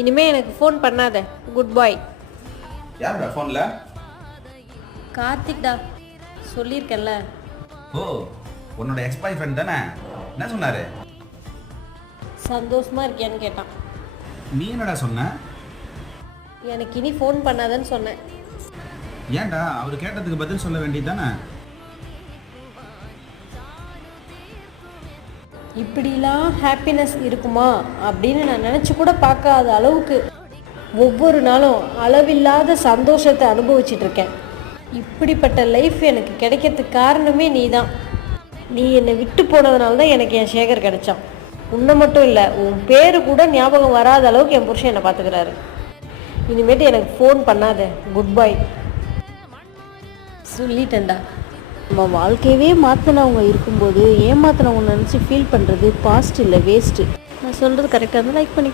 இனிமே எனக்கு ஃபோன் பண்ணாத. குட் பாய் யாருடா ஃபோனில் கார்த்திக்டா சொல்லியிருக்கேன்ல. ஓ உன்னோட எக்ஸ் பாய் ஃப்ரெண்ட் தானே? என்ன சொன்னாரு? சந்தோஷமா இருக்கியான்னு கேட்டான். நீ என்னடா சொன்ன? எனக்கு இனி ஃபோன் பண்ணாதன்னு சொன்னேன். ஏன்டா அவர் கேட்டதுக்கு பதில் சொல்ல வேண்டியது தானே? இப்படிலாம் ஹாப்பினஸ் இருக்குமா அப்படின்னு நான் நினச்சி கூட பார்க்காத அளவுக்கு ஒவ்வொரு நாளும் அளவில்லாத சந்தோஷத்தை அனுபவிச்சிட்டு இருக்கேன். இப்படிப்பட்ட லைஃப் எனக்கு கிடைக்கிறதுக்கு காரணமே நீ தான் நீ என்னை விட்டு போனதுனால தான் எனக்கு என் சேகர் கிடைச்சான். உன்னை மட்டும் இல்லை உன் பேரு கூட ஞாபகம் வராத அளவுக்கு என் புருஷன் என்னை பார்த்துக்கிறாரு. இனிமேட்டு எனக்கு ஃபோன் பண்ணாத. குட் பை சொல்லிட்டேன்டா. நம்ம வாழ்க்கையவே மாற்றினவங்க இருக்கும்போது ஏமாத்தினவங்க நினச்சி ஃபீல் பண்ணுறது பாஸ்ட் இல்லை வேஸ்ட்டு நான் சொல்கிறது கரெக்டாக இருந்தால் லைக் பண்ணிக்கோ.